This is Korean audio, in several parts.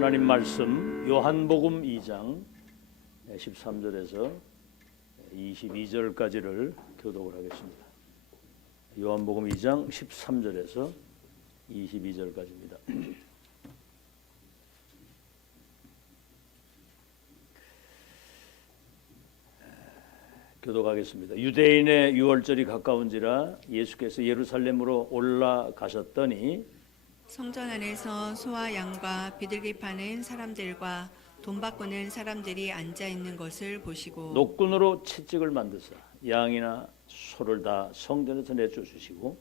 하나님 말씀 요한복음 2장 13절에서 22절까지를 교독을 하겠습니다. 요한복음 2장 13절에서 22절까지입니다. 교독하겠습니다. 유대인의 유월절이 가까운지라 예수께서 예루살렘으로 올라가셨더니 성전 안에서 소와 양과 비둘기 파는 사람들과 돈 바꾸는 사람들이 앉아 있는 것을 보시고 노끈으로 채찍을 만드사 양이나 소를 다 성전에서 내쫓으시고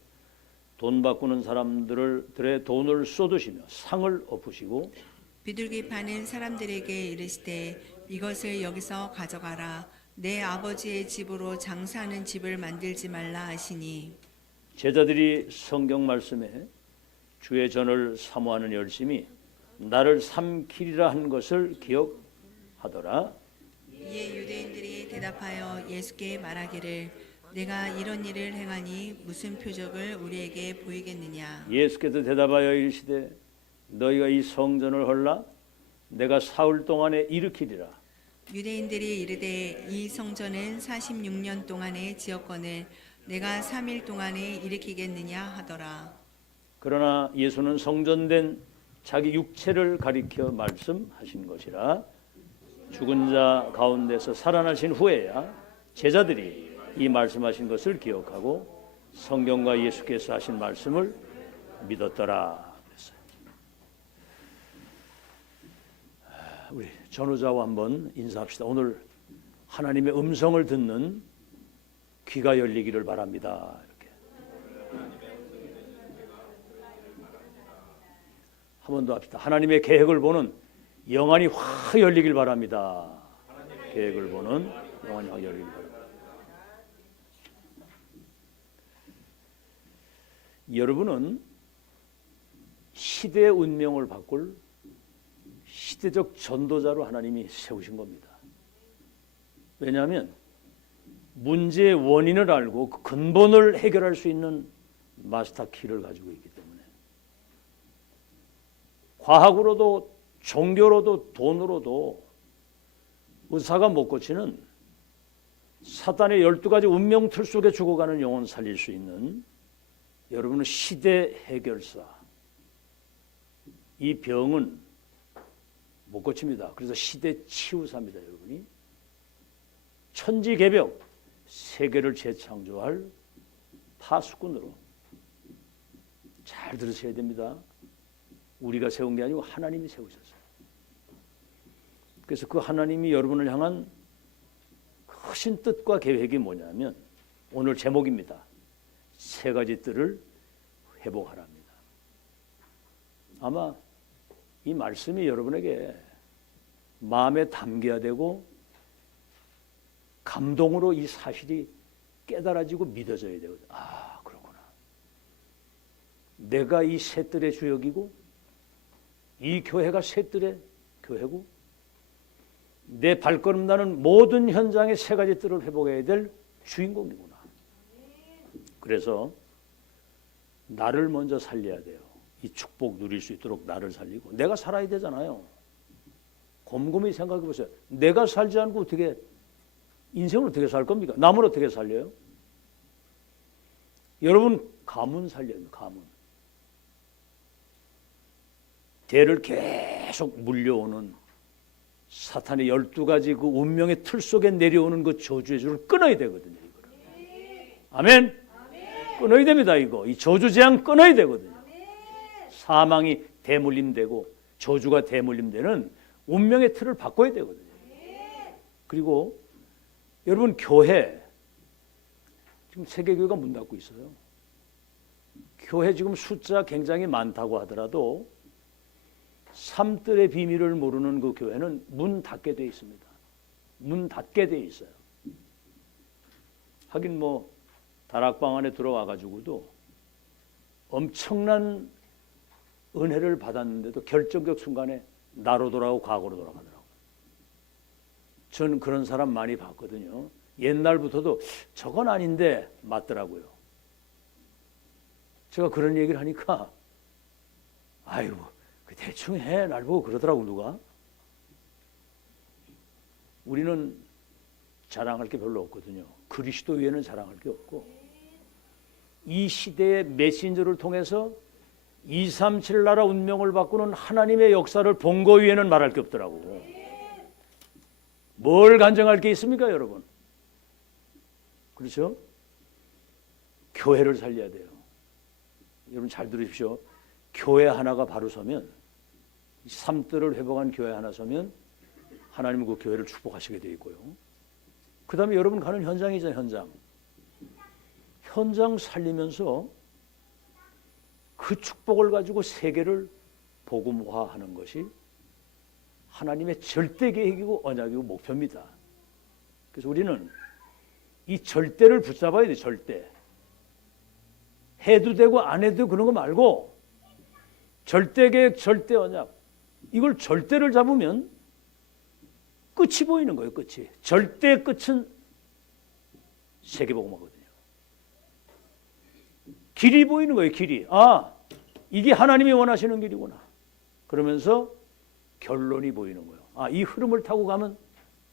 돈 바꾸는 사람들의 돈을 쏟으시며 상을 엎으시고 비둘기 파는 사람들에게 이르시되 이것을 여기서 가져가라. 내 아버지의 집으로 장사하는 집을 만들지 말라 하시니 제자들이 성경 말씀에 주의 전을 사모하는 열심이 나를 삼키리라 한 것을 기억하더라. 이에 유대인들이 대답하여 예수께 말하기를 내가 이런 일을 행하니 무슨 표적을 우리에게 보이겠느냐. 예수께서 대답하여 이르시되 너희가 이 성전을 헐라 내가 사흘 동안에 일으키리라. 유대인들이 이르되 이 성전은 46년 동안의 지었거늘 내가 3일 동안에 일으키겠느냐 하더라. 그러나 예수는 성전된 자기 육체를 가리켜 말씀하신 것이라. 죽은 자 가운데서 살아나신 후에야 제자들이 이 말씀하신 것을 기억하고 성경과 예수께서 하신 말씀을 믿었더라. 그랬어요. 우리 전우자와 한번 인사합시다. 오늘 하나님의 음성을 듣는 귀가 열리기를 바랍니다. 한 번 더 합시다. 하나님의 계획을 보는 영안이 확 열리길 바랍니다. 계획을 보는 영안이 확 열리길 바랍니다. 여러분은 시대의 운명을 바꿀 시대적 전도자로 하나님이 세우신 겁니다. 왜냐하면 문제의 원인을 알고 그 근본을 해결할 수 있는 마스터 키를 가지고 있기 때문에 과학으로도 종교로도 돈으로도 의사가 못 고치는 사단의 12가지 운명 틀 속에 죽어가는 영혼 살릴 수 있는 여러분은 시대 해결사. 이 병은 못 고칩니다. 그래서 시대 치유사입니다. 여러분이 천지개벽 세계를 재창조할 파수꾼으로 잘 들으셔야 됩니다. 우리가 세운 게 아니고 하나님이 세우셨어요. 그래서 그 하나님이 여러분을 향한 크신 뜻과 계획이 뭐냐면 오늘 제목입니다. 세 가지 뜰을 회복하랍니다. 아마 이 말씀이 여러분에게 마음에 담겨야 되고 감동으로 이 사실이 깨달아지고 믿어져야 되거든요. 아, 그렇구나. 내가 이 세 뜰의 주역이고 이 교회가 세 뜰의 교회고 내 발걸음 나는 모든 현장의 세 가지 뜰을 회복해야 될 주인공이구나. 그래서 나를 먼저 살려야 돼요. 이 축복 누릴 수 있도록 나를 살리고 내가 살아야 되잖아요. 곰곰이 생각해 보세요. 내가 살지 않고 어떻게 인생을 어떻게 살 겁니까? 남을 어떻게 살려요? 여러분 가문 살려야 돼요. 가문. 대를 계속 물려오는 사탄의 12가지 그 운명의 틀 속에 내려오는 그 저주의 줄을 끊어야 되거든요. 아멘. 끊어야 됩니다. 이 저주 재앙 끊어야 되거든요. 사망이 대물림되고 저주가 대물림되는 운명의 틀을 바꿔야 되거든요. 그리고 여러분 교회 지금 세계교회가 문 닫고 있어요. 교회 지금 숫자 굉장히 많다고 하더라도 삼뜰의 비밀을 모르는 그 교회는 문 닫게 돼 있습니다. 문 닫게 돼 있어요. 하긴 뭐 다락방 안에 들어와 가지고도 엄청난 은혜를 받았는데도 결정적 순간에 나로 돌아가고 과거로 돌아가더라고요. 저는 그런 사람 많이 봤거든요. 옛날부터도 저건 아닌데 맞더라고요. 제가 그런 얘기를 하니까 아이고 대충 해. 날 보고 그러더라고 누가. 우리는 자랑할 게 별로 없거든요. 그리스도 위에는 자랑할 게 없고 이 시대의 메신저를 통해서 237 나라 운명을 바꾸는 하나님의 역사를 본 거 위에는 말할 게 없더라고. 뭘 간증할 게 있습니까 여러분? 그렇죠? 교회를 살려야 돼요. 여러분 잘 들으십시오. 교회 하나가 바로 서면 삶들을 회복한 교회 하나 서면 하나님은 그 교회를 축복하시게 되어 있고요. 그 다음에 여러분 가는 현장이잖아요. 현장 살리면서 그 축복을 가지고 세계를 복음화하는 것이 하나님의 절대 계획이고 언약이고 목표입니다. 그래서 우리는 이 절대를 붙잡아야 돼. 절대. 해도 되고 안 해도 되고 그런 거 말고 절대 계획, 절대 언약. 이걸 절대를 잡으면 끝이 보이는 거예요. 끝이. 절대 끝은 세계복음화거든요. 길이 보이는 거예요. 길이. 아, 이게 하나님이 원하시는 길이구나. 그러면서 결론이 보이는 거예요. 아, 이 흐름을 타고 가면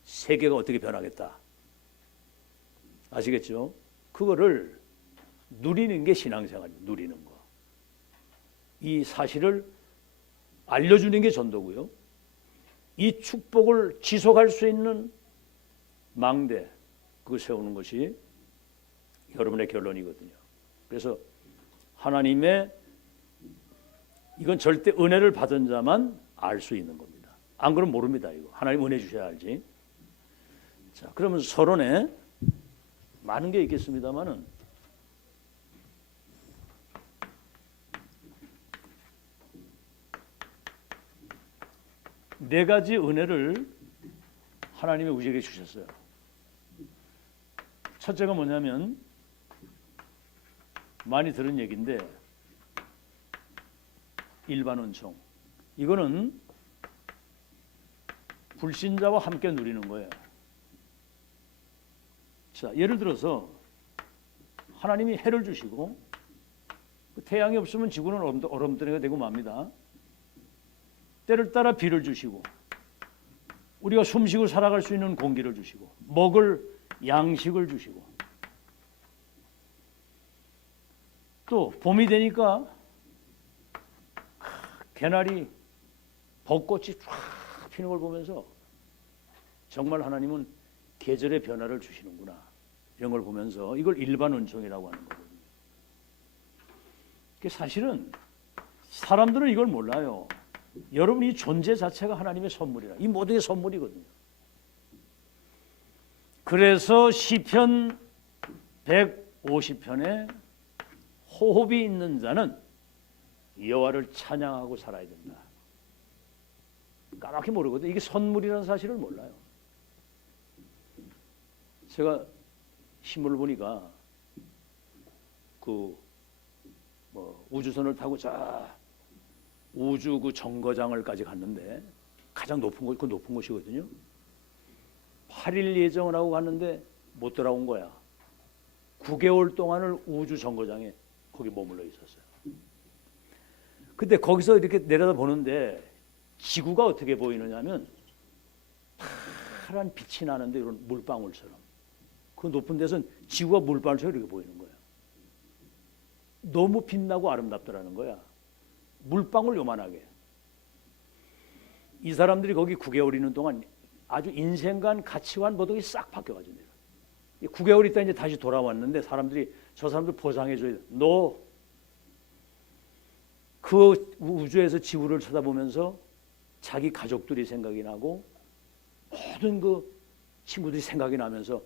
세계가 어떻게 변하겠다. 아시겠죠? 그거를 누리는 게 신앙생활이에요. 누리는 거. 이 사실을 알려주는 게 전도고요. 이 축복을 지속할 수 있는 망대, 그거 세우는 것이 여러분의 결론이거든요. 그래서 하나님의 이건 절대 은혜를 받은 자만 알 수 있는 겁니다. 안 그러면 모릅니다. 이거 하나님 은혜 주셔야 알지. 자, 그러면 서론에 많은 게 있겠습니다만은 네 가지 은혜를 하나님이 우리에게 주셨어요. 첫째가 뭐냐면 많이 들은 얘기인데 일반 은총. 이거는 불신자와 함께 누리는 거예요. 자, 예를 들어서 하나님이 해를 주시고 태양이 없으면 지구는 얼음덩이가 되고 맙니다. 때를 따라 비를 주시고 우리가 숨쉬고 살아갈 수 있는 공기를 주시고 먹을 양식을 주시고 또 봄이 되니까 개나리 벚꽃이 쫙 피는 걸 보면서 정말 하나님은 계절의 변화를 주시는구나 이런 걸 보면서 이걸 일반 은총이라고 하는 거거든요. 사실은 사람들은 이걸 몰라요. 여러분 이 존재 자체가 하나님의 선물이라. 이 모든 게 선물이거든요. 그래서 시편 150편에 호흡이 있는 자는 여호와를 찬양하고 살아야 된다. 까맣게 모르거든요. 이게 선물이라는 사실을 몰라요. 제가 신문을 보니까 우주선을 타고 우주 그 정거장을까지 갔는데 가장 높은 곳, 그 높은 곳이거든요. 8일 예정을 하고 갔는데 못 돌아온 거야. 9개월 동안을 우주 정거장에 거기 머물러 있었어요. 근데 거기서 이렇게 내려다 보는데 지구가 어떻게 보이느냐면 파란 빛이 나는데 이런 물방울처럼 그 높은 데서는 지구가 물방울처럼 이렇게 보이는 거예요. 너무 빛나고 아름답더라는 거야. 물방울 요만하게. 이 사람들이 거기 9개월 있는 동안 아주 인생관, 가치관, 모든 게 싹 바뀌어가지고 9개월 있다 이제 다시 돌아왔는데 저 사람들 보상해줘야 돼. 너 그 우주에서 지구를 쳐다보면서 자기 가족들이 생각이 나고 모든 그 친구들이 생각이 나면서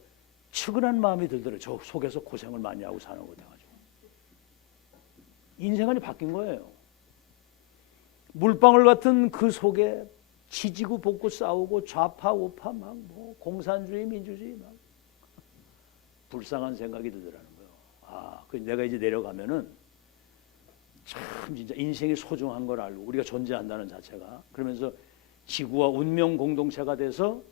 측은한 마음이 들더래. 저 속에서 고생을 많이 하고 사는 거 같아가지고 인생관이 바뀐 거예요. 물방울 같은 그 속에 지지고 볶고 싸우고 좌파 우파 막 공산주의 민주주의 막 불쌍한 생각이 들더라는 거예요. 아, 그 내가 이제 내려가면은 참 진짜 인생이 소중한 걸 알고 우리가 존재한다는 자체가 그러면서 지구와 운명 공동체가 돼서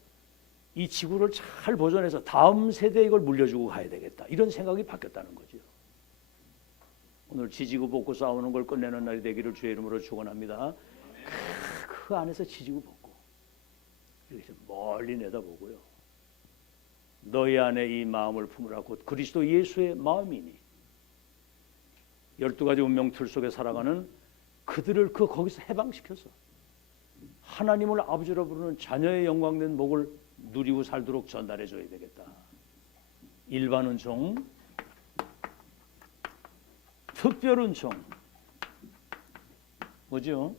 이 지구를 잘 보존해서 다음 세대에 이걸 물려주고 가야 되겠다. 이런 생각이 바뀌었다는 거죠. 오늘 지지고 볶고 싸우는 걸 끝내는 날이 되기를 주의 이름으로 축원합니다. 그 안에서 지지고 볶고 이렇게 멀리 내다보고요. 너희 안에 이 마음을 품으라 곧 그리스도 예수의 마음이니 12가지 운명 틀 속에 살아가는 그들을 거기서 해방시켜서 하나님을 아버지로 부르는 자녀의 영광된 복을 누리고 살도록 전달해 줘야 되겠다. 일반 은총, 특별 은총. 뭐죠?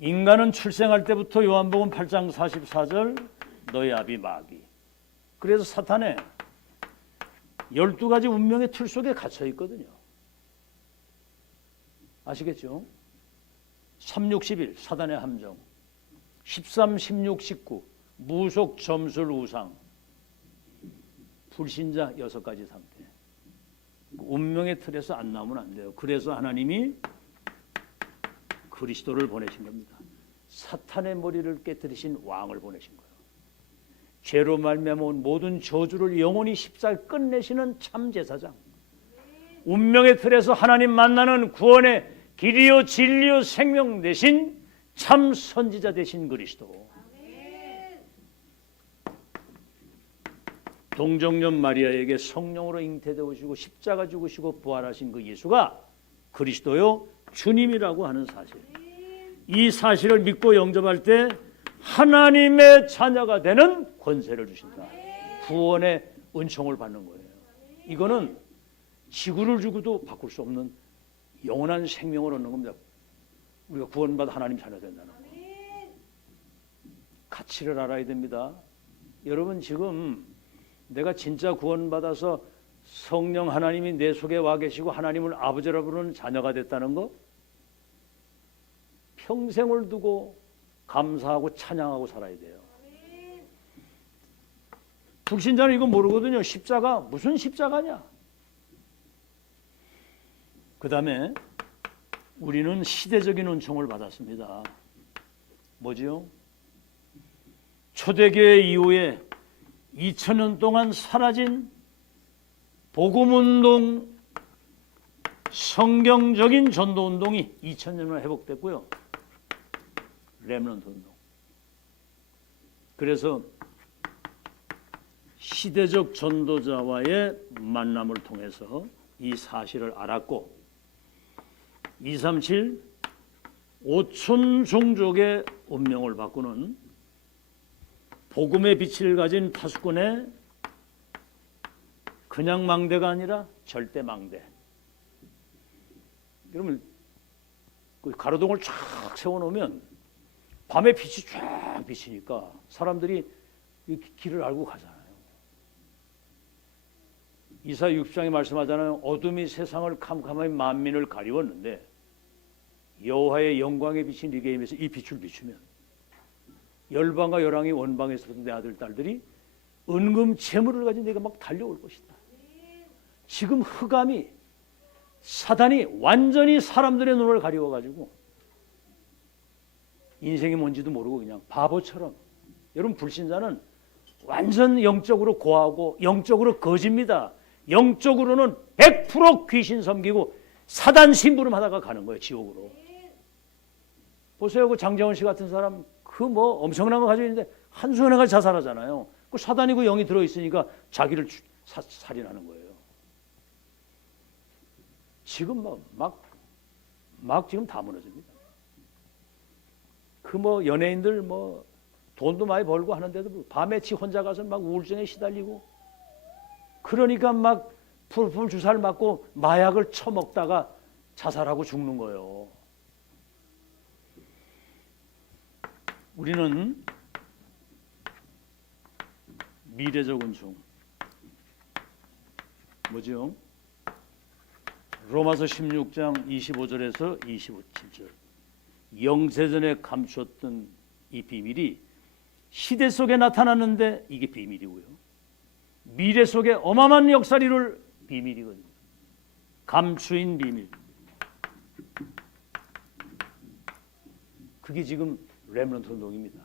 인간은 출생할 때부터 요한복음 8장 44절 너희 아비 마귀. 그래서 사탄의 12가지 운명의 틀 속에 갇혀 있거든요. 아시겠죠? 3, 6, 11 사단의 함정, 13, 16, 19 무속, 점술, 우상, 불신자 6가지 상태. 운명의 틀에서 안 나오면 안 돼요. 그래서 하나님이 그리스도를 보내신 겁니다. 사탄의 머리를 깨뜨리신 왕을 보내신 거예요. 죄로 말미암아 온 모든 저주를 영원히 십자가에 끝내시는 참 제사장. 운명의 틀에서 하나님 만나는 구원의 길이요 진리요 생명 되신 참 선지자 되신 그리스도. 동정녀 마리아에게 성령으로 잉태되어 오시고 십자가 죽으시고 부활하신 그 예수가 그리스도요 주님이라고 하는 사실. 이 사실을 믿고 영접할 때 하나님의 자녀가 되는 권세를 주신다. 구원의 은총을 받는 거예요. 이거는 지구를 주고도 바꿀 수 없는 영원한 생명을 얻는 겁니다. 우리가 구원받아 하나님 자녀 된다는 거. 가치를 알아야 됩니다. 여러분 지금 내가 진짜 구원받아서 성령 하나님이 내 속에 와 계시고 하나님을 아버지라 부르는 자녀가 됐다는 거 평생을 두고 감사하고 찬양하고 살아야 돼요. 불신자는 이거 모르거든요. 십자가 무슨 십자가냐. 그 다음에 우리는 시대적인 은총을 받았습니다. 뭐지요? 초대교회 이후에 2000년 동안 사라진 복음운동, 성경적인 전도운동이 2000년을 회복됐고요. 렘넌트 운동. 그래서 시대적 전도자와의 만남을 통해서 이 사실을 알았고 237 5천 종족의 운명을 바꾸는 복음의 빛을 가진 파수꾼의 그냥 망대가 아니라 절대 망대. 여러분 그 가로등을 쫙 세워놓으면 밤에 빛이 쫙 비치니까 사람들이 이 길을 알고 가잖아요. 이사야 60장에 말씀하잖아요. 어둠이 세상을 캄캄하게 만민을 가리웠는데 여호와의 영광의 빛이 네게 임해서 이 빛을 비추면 열방과 열왕이 원방에서 내 아들 딸들이 은금 재물을 가진 내가 막 달려올 것이다. 지금 흑암이 사단이 완전히 사람들의 눈을 가리워가지고 인생이 뭔지도 모르고 그냥 바보처럼. 여러분 불신자는 완전 영적으로 고하고 영적으로 거짓입니다. 영적으로는 100% 귀신 섬기고 사단 심부름 하다가 가는 거예요. 지옥으로. 보세요. 그 장재원 씨 같은 사람 그 뭐 엄청난 거 가지고 있는데 한순간에 자살하잖아요. 그 사단이고 영이 들어있으니까 자기를 살인하는 거예요. 지금 막 지금 다 무너집니다. 그 뭐 연예인들 뭐 돈도 많이 벌고 하는데도 밤에 지 혼자 가서 막 우울증에 시달리고 그러니까 막 풀풀 주사를 맞고 마약을 처먹다가 자살하고 죽는 거예요. 우리는 미래적 은총 뭐죠? 로마서 16장 25절에서 27절 영세전에 감추었던 이 비밀이 시대 속에 나타났는데 이게 비밀이고요. 미래 속에 어마어마한 역사를 이룰 비밀이거든요. 감추인 비밀. 그게 지금 렘넌트 운동입니다.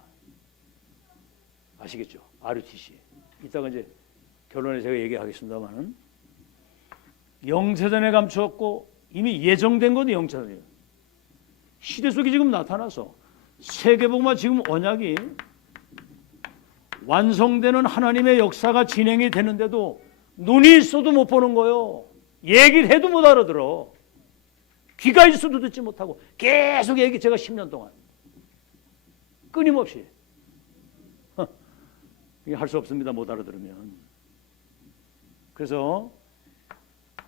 아시겠죠? RUTC. 이따가 이제 결론에 제가 얘기하겠습니다만은 영세전에 감추었고 이미 예정된 것도 영세전이에요. 시대 속에 지금 나타나서 세계복음화 지금 언약이 완성되는 하나님의 역사가 진행이 되는데도 눈이 있어도 못 보는 거요. 얘기를 해도 못 알아들어. 귀가 있어도 듣지 못하고 계속 얘기 제가 10년 동안 끊임없이 이게 할 수 없습니다. 못 알아들으면. 그래서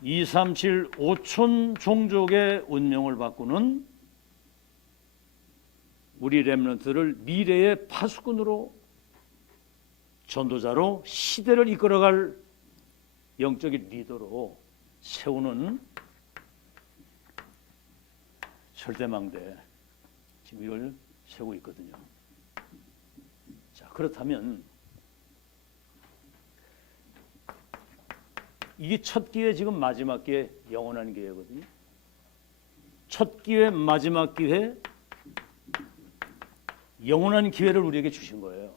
237 5천 종족의 운명을 바꾸는 우리 렘넌트를 미래의 파수꾼으로 전도자로 시대를 이끌어갈 영적인 리더로 세우는 절대망대 지금 이걸 세우고 있거든요. 자, 그렇다면 이게 첫 기회, 지금 마지막 기회, 영원한 기회거든요. 첫 기회, 마지막 기회, 영원한 기회를 우리에게 주신 거예요.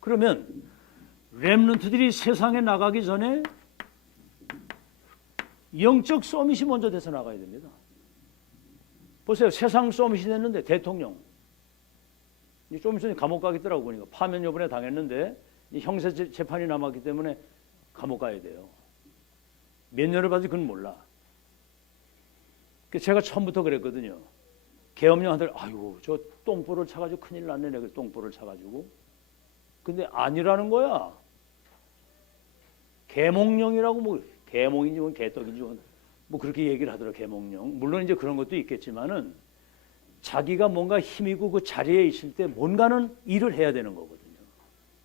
그러면 렘넌트들이 세상에 나가기 전에 영적 서밋이 먼저 돼서 나가야 됩니다. 보세요. 세상 서밋이 됐는데 대통령 좀 있으면 감옥 가겠더라고. 보니까 파면 요번에 당했는데 형사 재판이 남았기 때문에 감옥 가야 돼요. 몇 년을 받을지 그건 몰라. 제가 처음부터 그랬거든요. 계엄령한테 아이고 저 똥볼을 차가지고 큰일 났네. 내가 똥볼을 차가지고. 근데 아니라는 거야. 계몽령이라고 뭐 계몽인지 뭐 개떡인지 뭐 그렇게 얘기를 하더라. 계몽령. 물론 이제 그런 것도 있겠지만은 자기가 뭔가 힘이고 그 자리에 있을 때 뭔가는 일을 해야 되는 거거든요.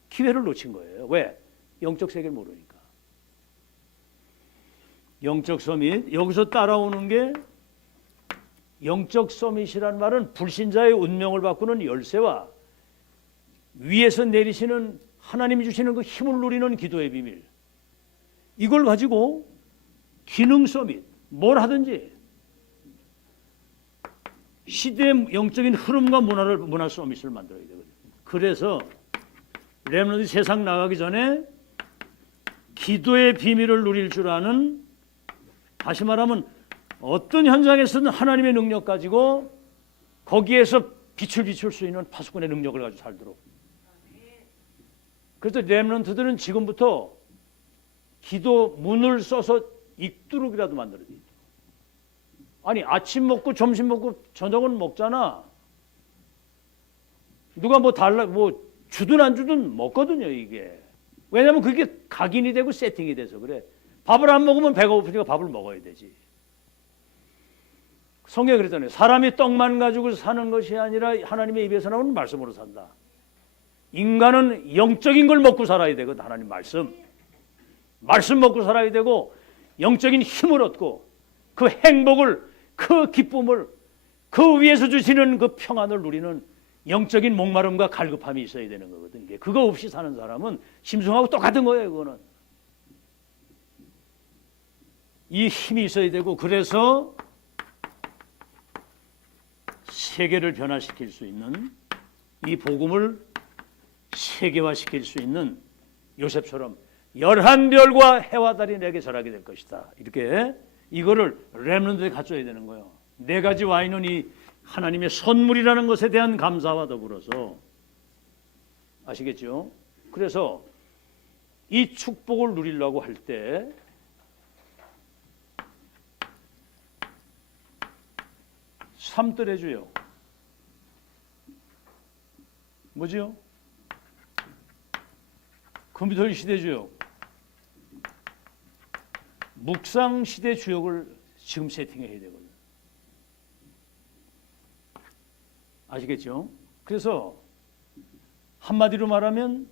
기회를 놓친 거예요. 왜? 영적 세계를 모르니까. 영적 서밋, 여기서 따라오는 게 영적 서밋이란 말은 불신자의 운명을 바꾸는 열쇠와 위에서 내리시는 하나님이 주시는 그 힘을 누리는 기도의 비밀, 이걸 가지고 기능 서밋, 뭘 하든지 시대의 영적인 흐름과 문화 서밋을 만들어야 되거든요. 그래서 렘넌트 세상 나가기 전에 기도의 비밀을 누릴 줄 아는, 다시 말하면 어떤 현장에서는 하나님의 능력 가지고 거기에서 빛을 비출 수 있는 파수꾼의 능력을 가지고 살도록. 그래서 렘넌트들은 지금부터 기도 문을 써서 읽도록이라도 만들어야 돼요. 아니 아침 먹고 점심 먹고 저녁은 먹잖아. 누가 뭐 달라 뭐 주든 안 주든 먹거든요 이게. 왜냐하면 그게 각인이 되고 세팅이 돼서 그래. 밥을 안 먹으면 배가 고프니까 밥을 먹어야 되지. 성경에 그랬잖아요. 사람이 떡만 가지고 사는 것이 아니라 하나님의 입에서 나오는 말씀으로 산다. 인간은 영적인 걸 먹고 살아야 되거든. 하나님 말씀 먹고 살아야 되고 영적인 힘을 얻고 그 행복을, 그 기쁨을, 그 위에서 주시는 그 평안을 누리는 영적인 목마름과 갈급함이 있어야 되는 거거든. 그거 없이 사는 사람은 심승하고 똑같은 거예요. 그거는 이 힘이 있어야 되고, 그래서 세계를 변화시킬 수 있는, 이 복음을 세계화시킬 수 있는 요셉처럼 11별과 해와 달이 내게 절하게 될 것이다. 이렇게 이거를 렘넌트에 갖춰야 되는 거예요. 네 가지 와인은 이 하나님의 선물이라는 것에 대한 감사와 더불어서, 아시겠죠? 그래서 이 축복을 누리려고 할 때 삼뜰의 주요 뭐지요? 컴퓨터 시대 주역, 묵상 시대 주역을 지금 세팅해야 되거든요. 아시겠죠? 그래서 한마디로 말하면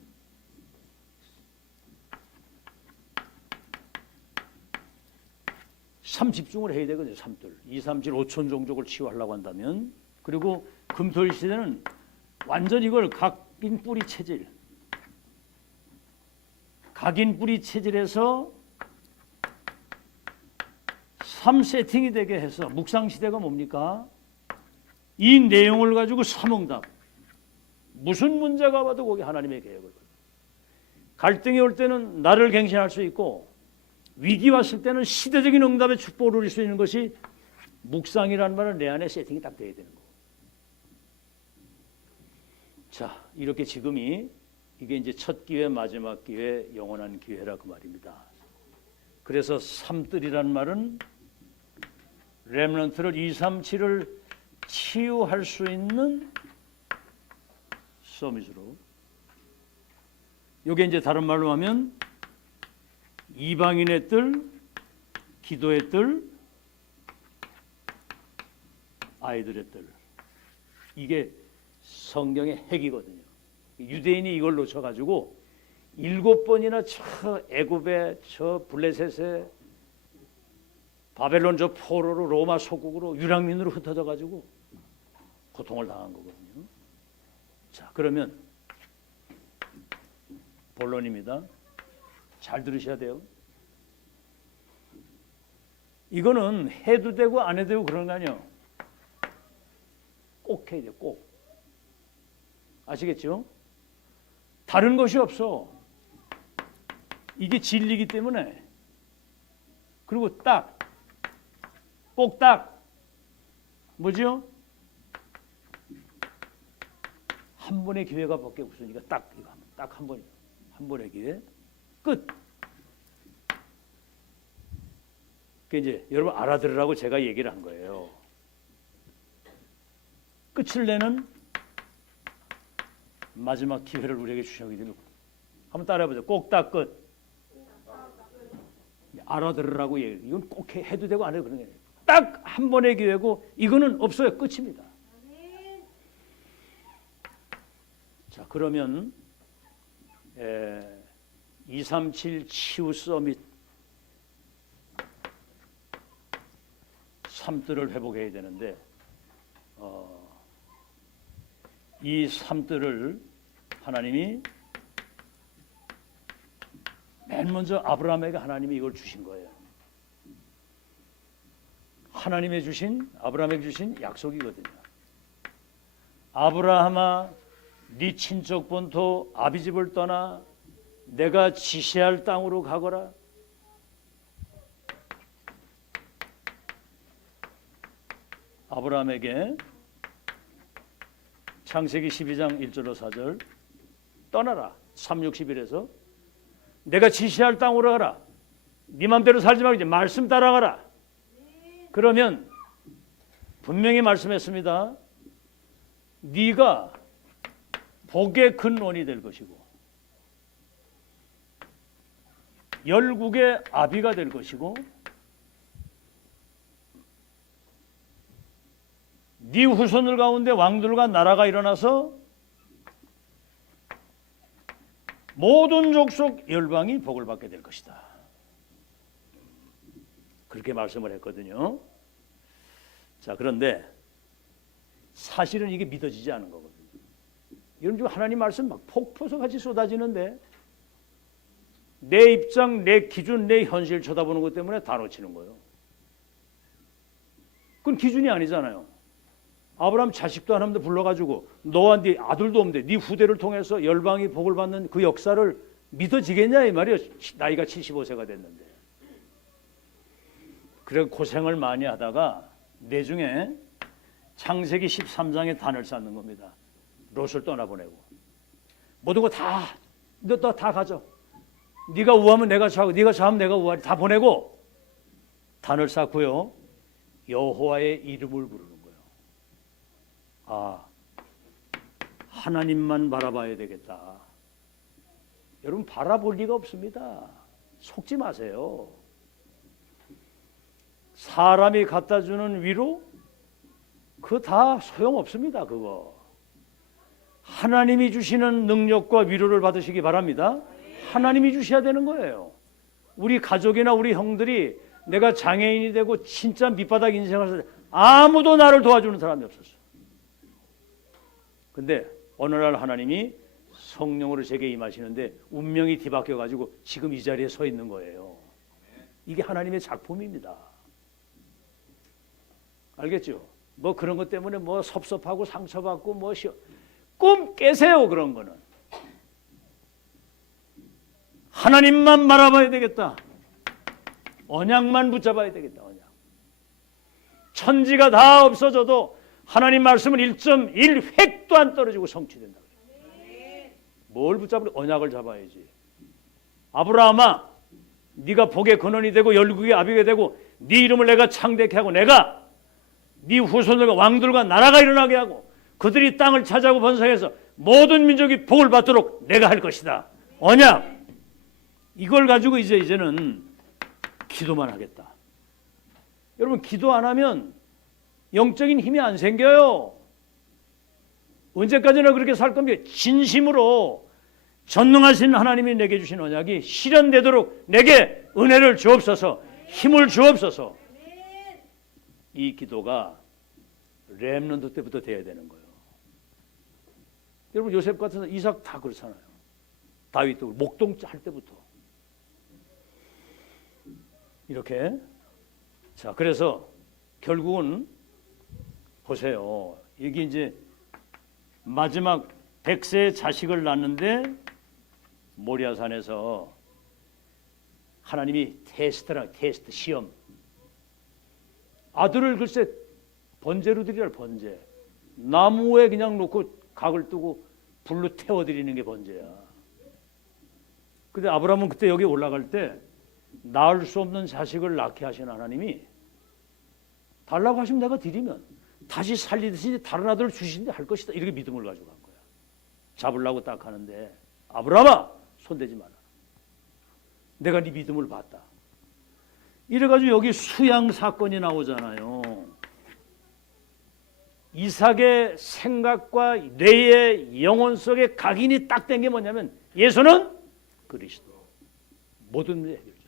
삼 집중을 해야 되거든요. 삼뜰 237 5천 종족을 치유하려고 한다면. 그리고 금토일 시대는 완전 이걸 각인 뿌리 체질, 각인 뿌리 체질에서 3세팅이 되게 해서, 묵상 시대가 뭡니까? 이 내용을 가지고 삼응답, 무슨 문제가 와도 거기 하나님의 계획을, 갈등이 올 때는 나를 갱신할 수 있고 위기 왔을 때는 시대적인 응답의 축복을 누릴 수 있는 것이 묵상이라는 말은 내 안에 세팅이 딱 돼야 되는 거고, 자, 이렇게 지금이 이게 이제 첫 기회, 마지막 기회, 영원한 기회라 그 말입니다. 그래서 삼뜰이란 말은 렘넌트를 237을 치유할 수 있는 서밋으로, 이게 이제 다른 말로 하면 이방인의 뜰, 기도의 뜰, 아이들의 뜰. 이게 성경의 핵이거든요. 유대인이 이걸 놓쳐가지고 7번이나 저 애굽에, 저 블레셋에, 바벨론 저 포로로 로마 속국으로 유랑민으로 흩어져가지고 고통을 당한 거거든요. 자, 그러면 본론입니다. 잘 들으셔야 돼요. 이거는 해도 되고 안 해도 되고 그런 거 아니에요. 꼭 해야 돼요. 꼭. 아시겠죠? 다른 것이 없어. 이게 진리이기 때문에. 그리고 딱, 꼭 딱, 뭐죠? 한 번의 기회가 밖에 없으니까 딱 이거 딱 한 번이에요. 한 번의 기회. 끝. 그 이제 여러분 알아들으라고 제가 얘기를 한 거예요. 끝을 내는 마지막 기회를 우리에게 주셨기 때문에 한번 따라해보세요. 꼭 딱 끝. 알아들으라고 얘기해요. 이건 꼭 해도 되고 안 해도 그런 게 아니에요. 딱 한 번의 기회고 이거는 없어요. 끝입니다. 자, 그러면 237 치유 서밋 3뜰을 회복해야 되는데 이 3뜰을 하나님이 맨 먼저 아브라함에게 하나님이 이걸 주신 거예요. 하나님의 주신, 아브라함에게 주신 약속이거든요. 아브라함아, 네 친척 본토 아비집을 떠나 내가 지시할 땅으로 가거라. 아브라함에게 창세기 12장 1절로 4절 떠나라. 3:61에서 내가 지시할 땅으로 가라. 네 맘대로 살지 말고 이제 말씀 따라가라. 그러면 분명히 말씀했습니다. 네가 복의 근원이 될 것이고 열국의 아비가 될 것이고 네 후손들 가운데 왕들과 나라가 일어나서 모든 족속 열방이 복을 받게 될 것이다. 그렇게 말씀을 했거든요. 자, 그런데 사실은 이게 믿어지지 않은 거거든요. 여러분 지금 하나님 말씀 막 폭포수 같이 쏟아지는데 내 입장, 내 기준, 내 현실 쳐다보는 것 때문에 다 놓치는 거예요. 그건 기준이 아니잖아요. 아브라함 자식도 하나님도 불러가지고 너와 네 아들도 없는데 네 후대를 통해서 열방이 복을 받는 그 역사를 믿어지겠냐 이 말이에요. 나이가 75세가 됐는데. 그래 고생을 많이 하다가 내중에 창세기 13장에 단을 쌓는 겁니다. 롯을 떠나보내고 모든 거 다 너 다 가져. 네가 우하면 내가 좌고 네가 좌하면 내가 우하리 다 보내고 단을 쌓고요. 여호와의 이름을 부르는 거예요. 아, 하나님만 바라봐야 되겠다. 여러분 바라볼 리가 없습니다. 속지 마세요. 사람이 갖다 주는 위로 그거 다 소용없습니다. 그거 하나님이 주시는 능력과 위로를 받으시기 바랍니다. 하나님이 주셔야 되는 거예요. 우리 가족이나 우리 형들이 내가 장애인이 되고 진짜 밑바닥 인생을 살 때 아무도 나를 도와주는 사람이 없었어. 근데 어느 날 하나님이 성령으로 제게 임하시는데 운명이 뒤바뀌어 가지고 지금 이 자리에 서 있는 거예요. 이게 하나님의 작품입니다. 알겠죠? 뭐 그런 것 때문에 뭐 섭섭하고 상처받고 뭐 꿈 깨세요. 그런 거는 하나님만 바라봐야 되겠다. 언약만 붙잡아야 되겠다. 언약. 천지가 다 없어져도 하나님 말씀은 1.1획도 안 떨어지고 성취된다. 뭘 붙잡으려? 언약을 잡아야지. 아브라함아, 네가 복의 근원이 되고 열국의 아비가 되고 네 이름을 내가 창대케 하고 내가 네 후손들과 왕들과 나라가 일어나게 하고 그들이 땅을 차지하고 번성해서 모든 민족이 복을 받도록 내가 할 것이다. 언약. 이걸 가지고 이제는 기도만 하겠다. 여러분, 기도 안 하면 영적인 힘이 안 생겨요. 언제까지나 그렇게 살 겁니까? 진심으로 전능하신 하나님이 내게 주신 언약이 실현되도록 내게 은혜를 주옵소서, 힘을 주옵소서. 이 기도가 렘넌트 때부터 돼야 되는 거예요. 여러분, 요셉 같은 이삭 다 그렇잖아요. 다윗도 목동 할 때부터 이렇게. 자, 그래서 결국은 보세요. 이게 이제 마지막 100세의 자식을 낳는데 모리아산에서 하나님이 테스트 시험. 아들을 글쎄 번제로 드리라. 번제. 나무에 그냥 놓고 각을 뜨고 불로 태워드리는 게 번제야. 근데 아브라함은 그때 여기 올라갈 때 낳을 수 없는 자식을 낳게 하신 하나님이 달라고 하시면 내가 드리면 다시 살리듯이 다른 아들을 주신데 할 것이다. 이렇게 믿음을 가지고 간 거야. 잡으려고 딱 하는데 아브라함아, 손대지 마라. 내가 네 믿음을 봤다. 이래가지고 여기 수양 사건이 나오잖아요. 이삭의 생각과 뇌의 영혼 속에 각인이 딱 된 게 뭐냐면 예수는 그리스도. 모든 문제 해결자.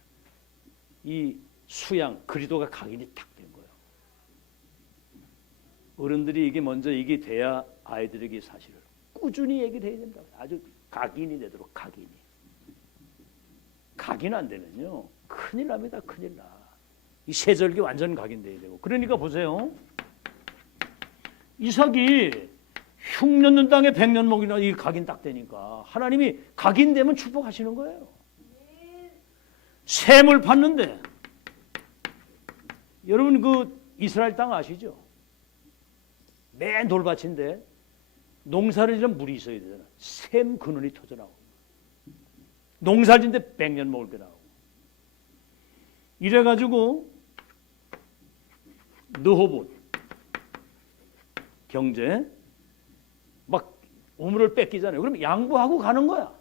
이 수양 그리스도가 각인이 딱 된 거예요. 어른들이 이게 먼저 이게 돼야 아이들에게 사실을 꾸준히 얘기를 해야 된다. 아주 각인이 되도록 각인이. 각인 안 되면요 큰일 납니다. 큰일 나. 이 세절기 완전 각인돼야 되고. 그러니까 보세요. 이삭이 흉년는 땅에 100년 먹이나 이 각인 딱 되니까 하나님이 각인되면 축복하시는 거예요. 셈을 받는데 여러분 그 이스라엘 땅 아시죠? 맨 돌밭인데 농사를 지면 물이 있어야 되잖아. 샘 근원이 터져 나오고 농사를 짓는데 100년 먹을 게 나오고 이래가지고 느호봇 경제 막 우물을 뺏기잖아요. 그럼 양보하고 가는 거야.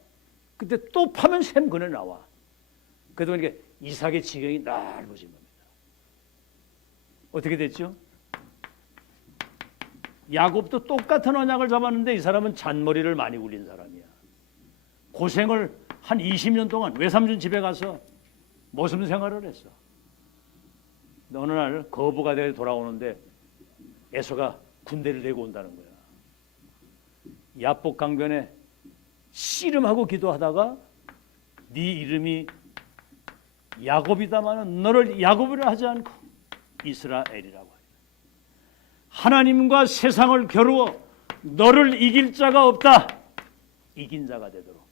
그때 또 파면 샘 근원이 나와. 그러다 보니까 이삭의 지경이 넓어진 겁니다. 어떻게 됐죠? 야곱도 똑같은 언약을 잡았는데 이 사람은 잔머리를 많이 굴린 사람이야. 고생을 한 20년 동안 외삼촌 집에 가서 모습 생활을 했어. 어느 날 거부가 되어 돌아오는데 에서가 군대를 내고 온다는 거야. 야복 강변에 씨름하고 기도하다가 네 이름이 야곱이다마는 너를 야곱이라 하지 않고 이스라엘이라고 하리라. 하나님과 세상을 겨루어 너를 이길 자가 없다. 이긴 자가 되도록.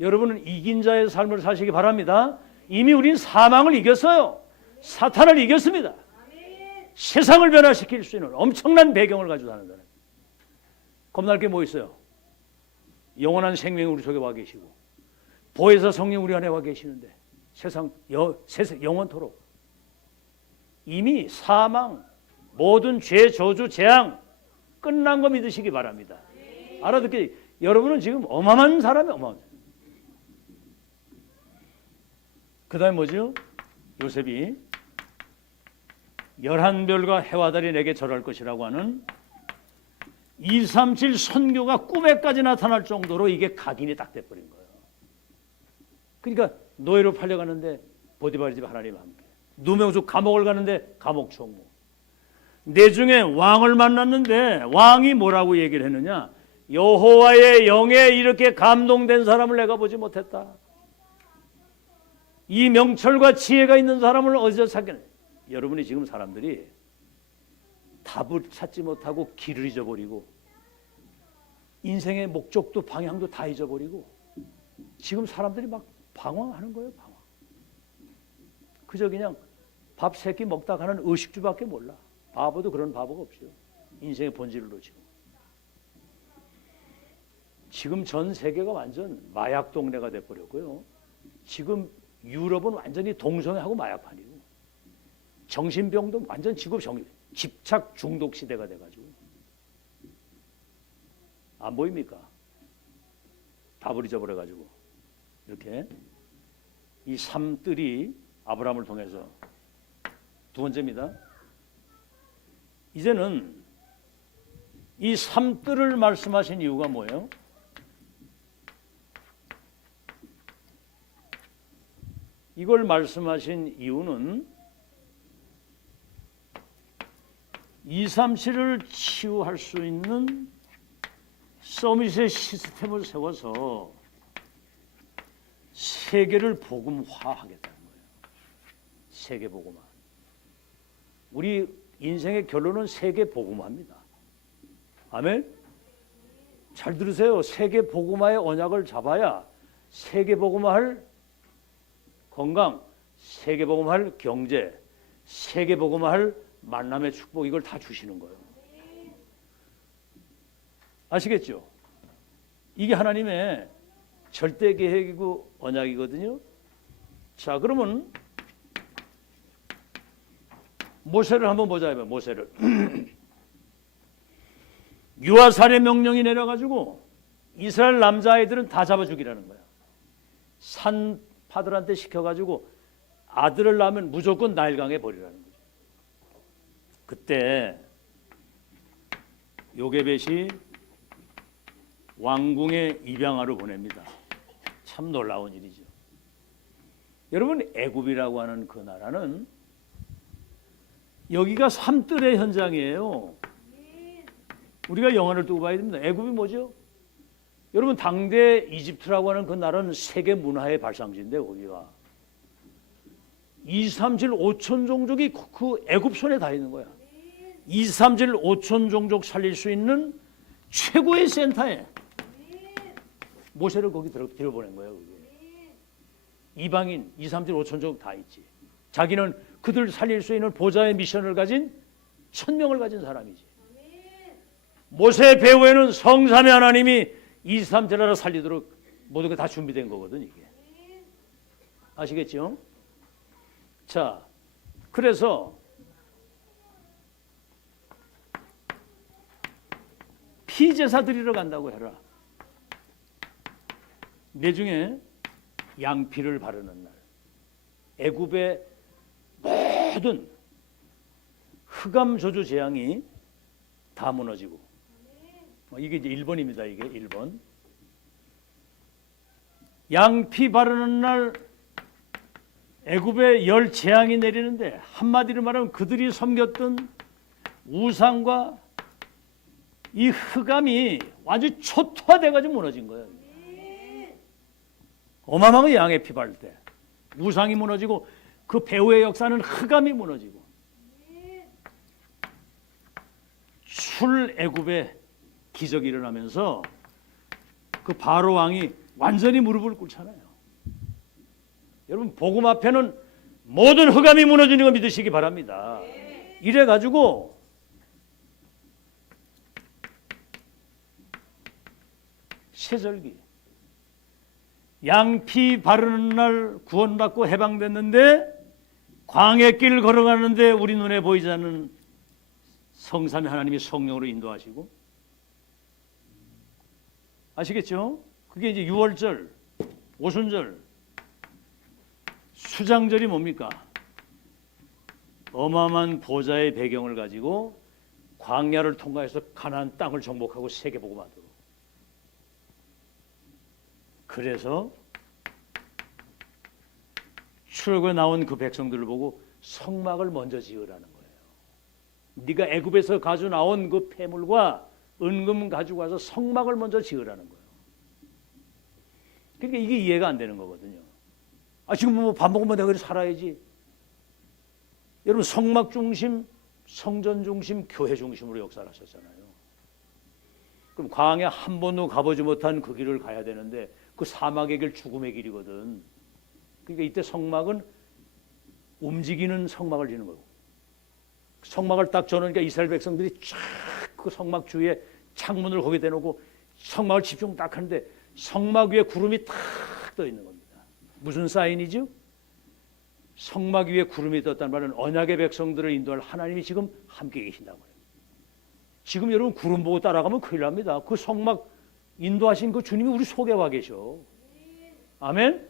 여러분은 이긴 자의 삶을 사시기 바랍니다. 이미 우린 사망을 이겼어요. 사탄을 이겼습니다. 세상을 변화시킬 수 있는 엄청난 배경을 가지고 사는 사람. 겁날 게 뭐 있어요? 영원한 생명이 우리 속에 와 계시고 보혜사 성령 우리 안에 와 계시는데 세상 영원토록 이미 사망, 모든 죄, 저주, 재앙 끝난 거 믿으시기 바랍니다. 알아듣게 여러분은 지금 어마어마한 사람이 어마어마한. 그 다음에 뭐죠? 요셉이 11별과 해와 달이 내게 절할 것이라고 하는 237 선교가 꿈에까지 나타날 정도로 이게 각인이 딱 돼버린 거예요. 그러니까 노예로 팔려가는데 보디발 집 하나님과 함께, 누명수 감옥을 가는데 감옥 총무, 내중에 왕을 만났는데 왕이 뭐라고 얘기를 했느냐? 여호와의 영에 이렇게 감동된 사람을 내가 보지 못했다. 이 명철과 지혜가 있는 사람을 어디서 찾겠냐? 여러분이 지금 사람들이 답을 찾지 못하고 길을 잊어버리고 인생의 목적도 방향도 다 잊어버리고 지금 사람들이 막 방황하는 거예요. 방황. 그저 그냥 밥 세 끼 먹다 가는 의식주밖에 몰라. 바보도 그런 바보가 없어요. 인생의 본질을 놓치고. 지금 전 세계가 완전 마약 동네가 돼버렸고요. 지금 유럽은 완전히 동성애하고 마약판이고, 정신병도 완전 집착 중독 시대가 돼가지고. 안 보입니까? 다 버려져버려가지고. 이렇게 이 삼뜰이 아브라함을 통해서. 두 번째입니다. 이제는 이 삼뜰을 말씀하신 이유가 뭐예요? 이걸 말씀하신 이유는 237을 치유할 수 있는 서밋의 시스템을 세워서 세계를 복음화하겠다는 거예요. 세계 복음화. 우리 인생의 결론은 세계 복음화입니다. 아멘? 잘 들으세요. 세계 복음화의 언약을 잡아야 세계 복음화할 건강, 세계 복음화할 경제, 세계 복음화할 만남의 축복, 이걸 다 주시는 거예요. 아시겠죠? 이게 하나님의 절대 계획이고 언약이거든요. 자, 그러면 모세를 한번 보자. 모세를 유아살의 명령이 내려가지고 이스라엘 남자아이들은 다 잡아 죽이라는 거야. 산파들한테 시켜가지고 아들을 낳으면 무조건 나일강에 버리라는 거죠. 그때 요게벳이 왕궁에 입양아로 보냅니다. 참 놀라운 일이죠. 여러분, 애굽이라고 하는 그 나라는 여기가 삼뜰의 현장이에요. 우리가 영화를 두고 봐야 됩니다. 애굽이 뭐죠? 여러분, 당대 이집트라고 하는 그 나라는 세계 문화의 발상지인데, 거기가 2, 3, 7, 5천 종족이 그 애굽 손에 다 있는 거야. 2, 3, 7, 5천 종족 살릴 수 있는 최고의 센터에 모세를 거기 들어보낸 거예요. 그게. 이방인 2, 3, 7, 5천 종족 다 있지. 자기는 그들 살릴 수 있는 보좌의 미션을 가진 1000명을 가진 사람이지. 모세 배후에는 성삼위 하나님이 2, 3, 7 나라 살리도록 모든 게 다 준비된 거거든, 이게. 아시겠죠? 자, 그래서 피제사 드리러 간다고 해라. 내중에 양피를 바르는 날, 애굽의 모든 흑암 저주 재앙이 다 무너지고, 이게 이제 1번입니다. 이게 1번. 양피 바르는 날 애굽에 열 재앙이 내리는데, 한마디로 말하면 그들이 섬겼던 우상과 이 흑암이 완전히 초토화돼가지고 무너진 거예요. 어마어마한 양의 피 바를 때 우상이 무너지고, 그 배후의 역사는 흑암이 무너지고, 출애굽의 기적이 일어나면서 그 바로 왕이 완전히 무릎을 꿇잖아요. 여러분, 복음 앞에는 모든 흑암이 무너지는 거 믿으시기 바랍니다. 이래가지고 세절기 양피 바르는 날 구원받고 해방됐는데, 광야길 걸어가는데 우리 눈에 보이지 않는 성삼위 하나님이 성령으로 인도하시고, 아시겠죠? 그게 이제 유월절, 오순절, 수장절이 뭡니까? 어마어마한 보좌의 배경을 가지고 광야를 통과해서 가나안 땅을 정복하고 세계 복음하도록. 그래서 출애굽에 나온 그 백성들을 보고 성막을 먼저 지으라는 거예요. 네가 애굽에서 가져 나온 그 폐물과 은금 가지고 와서 성막을 먼저 지으라는 거예요. 그러니까 이게 이해가 안 되는 거거든요. 지금 뭐 밥 먹으면 내가 그렇게 살아야지. 여러분, 성막 중심, 성전 중심, 교회 중심으로 역사를 하셨잖아요. 그럼 광야 한 번도 가보지 못한 그 길을 가야 되는데, 그 사막의 길, 죽음의 길이거든. 그러니까 이때 성막은 움직이는 성막을 지는 거고, 성막을 딱 저으니까 이스라엘 백성들이 쫙 그 성막 주위에 창문을 거기 대놓고 성막을 집중 딱 하는데 성막 위에 구름이 탁 떠 있는 겁니다. 무슨 사인이죠? 성막 위에 구름이 떴다는 말은 언약의 백성들을 인도할 하나님이 지금 함께 계신다고요. 지금 여러분 구름 보고 따라가면 큰일 납니다. 그 성막 인도하신 그 주님이 우리 속에 와 계셔. 아멘?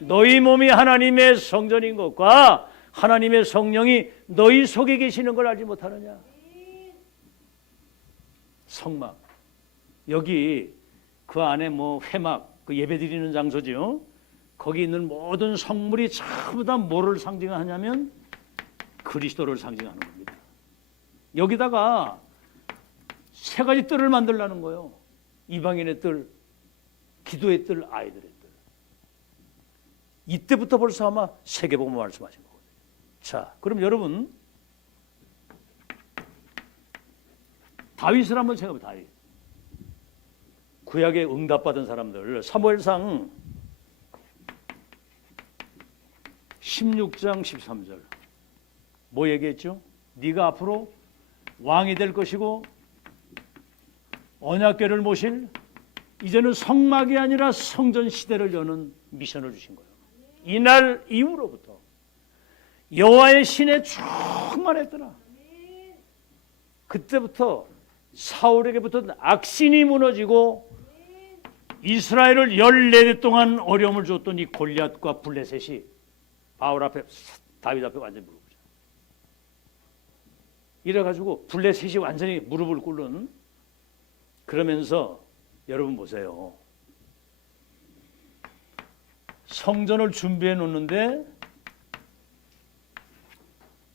너희 몸이 하나님의 성전인 것과 하나님의 성령이 너희 속에 계시는 걸 알지 못하느냐? 성막. 여기 그 안에 뭐 회막, 그 예배드리는 장소죠. 거기 있는 모든 성물이 전부 다 뭐를 상징하냐면 그리스도를 상징하는 겁니다. 여기다가 세 가지 뜰을 만들라는 거예요. 이방인의 뜰, 기도의 뜰, 아이들의 뜰. 이때부터 벌써 아마 세계복음 말씀하신 거거든요. 자, 그럼 여러분 다윗을 한번 생각해보세요. 다윗. 구약에 응답받은 사람들. 사무엘상 16장 13절 뭐 얘기했죠? 네가 앞으로 왕이 될 것이고 언약궤를 모실 이제는 성막이 아니라 성전 시대를 여는 미션을 주신 거예요. 이날 이후로부터 여호와의 신에 충만했더라. 그때부터 사울에게부터 악신이 무너지고 이스라엘을 14대 동안 어려움을 줬던 이 골리앗과 블레셋이 바울 앞에 다윗 앞에 완전히 무릎을 꿇죠. 이래가지고 블레셋이 완전히 무릎을 꿇는. 그러면서 여러분 보세요. 성전을 준비해 놓는데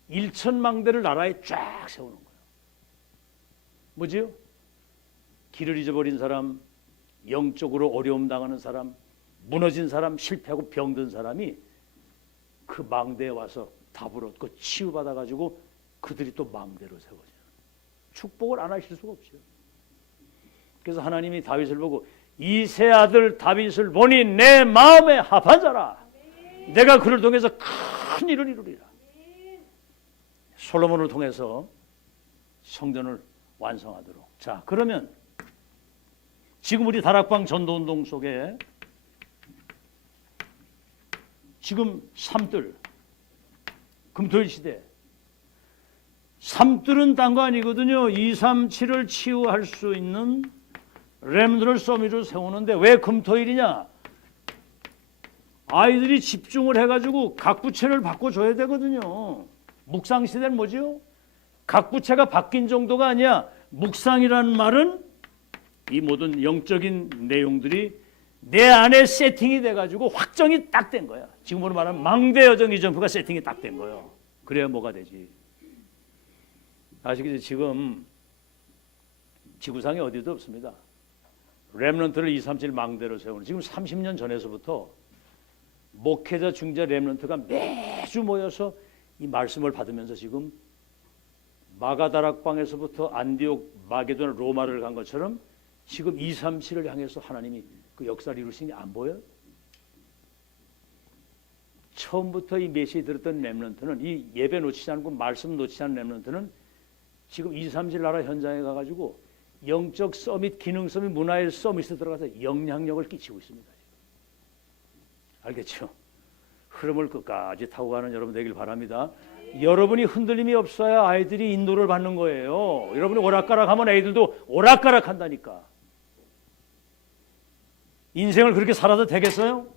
1,000망대를 나라에 쫙 세우는 거예요. 뭐지요? 길을 잊어버린 사람, 영적으로 어려움 당하는 사람, 무너진 사람, 실패하고 병든 사람이 그 망대에 와서 답을 얻고 치유받아가지고 그들이 또 망대로 세워져요. 축복을 안 하실 수가 없죠. 그래서 하나님이 다윗을 보고 이 세 아들 다윗을 보니 내 마음에 합한 자라. 내가 그를 통해서 큰 일을 이루리라. 솔로몬을 통해서 성전을 완성하도록. 자, 그러면 지금 우리 다락방 전도운동 속에 지금 삼뜰, 금토일 시대, 삼뜰은 딴 거 아니거든요. 237을 치유할 수 있는 렘들을 서밋을 세우는데 왜 금토일이냐? 아이들이 집중을 해가지고 각 부채를 바꿔줘야 되거든요. 묵상 시대는 뭐죠? 각 부채가 바뀐 정도가 아니야. 묵상이라는 말은 이 모든 영적인 내용들이 내 안에 세팅이 돼가지고 확정이 딱 된 거야. 지금으로 말하면 망대 여정 이점프가 세팅이 딱 된 거예요. 그래야 뭐가 되지? 아시겠죠? 지금 지구상에 어디도 없습니다. 렘넌트를 237 망대로 세우는 지금 30년 전에서부터 목회자 중재 렘넌트가 매주 모여서 이 말씀을 받으면서 지금 마가다락방에서부터 안디옥, 마게도나, 로마를 간 것처럼 지금 237을 향해서 하나님이 그 역사를 이루시니 안 보여요? 처음부터 이 메시지 들었던 렘넌트는 이 예배 놓치지 않고 말씀 놓치지 않은 렘넌트는 지금 237 나라 현장에 가가지고 영적 서밋, 기능 서밋, 문화의 서밋에 들어가서 영향력을 끼치고 있습니다. 알겠죠? 흐름을 끝까지 타고 가는 여러분 되길 바랍니다. 여러분이 흔들림이 없어야 아이들이 인도를 받는 거예요. 여러분이 오락가락하면 애들도 오락가락 한다니까. 인생을 그렇게 살아도 되겠어요?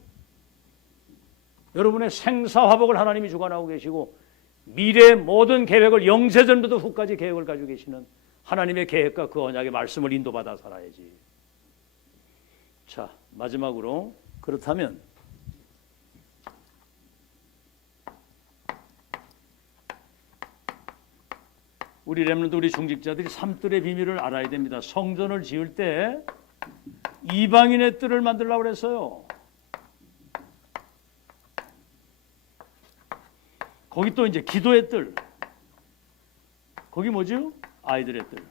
여러분의 생사화복을 하나님이 주관하고 계시고 미래의 모든 계획을 영세전부터 후까지 계획을 가지고 계시는 하나님의 계획과 그 언약의 말씀을 인도받아 살아야지. 자, 마지막으로 그렇다면 우리 렘넌트, 우리 중직자들이 삼뜰의 비밀을 알아야 됩니다. 성전을 지을 때 이방인의 뜰을 만들려고 그랬어요. 거기 또 이제 기도의 뜰. 거기 뭐죠? 아이들의 뜰.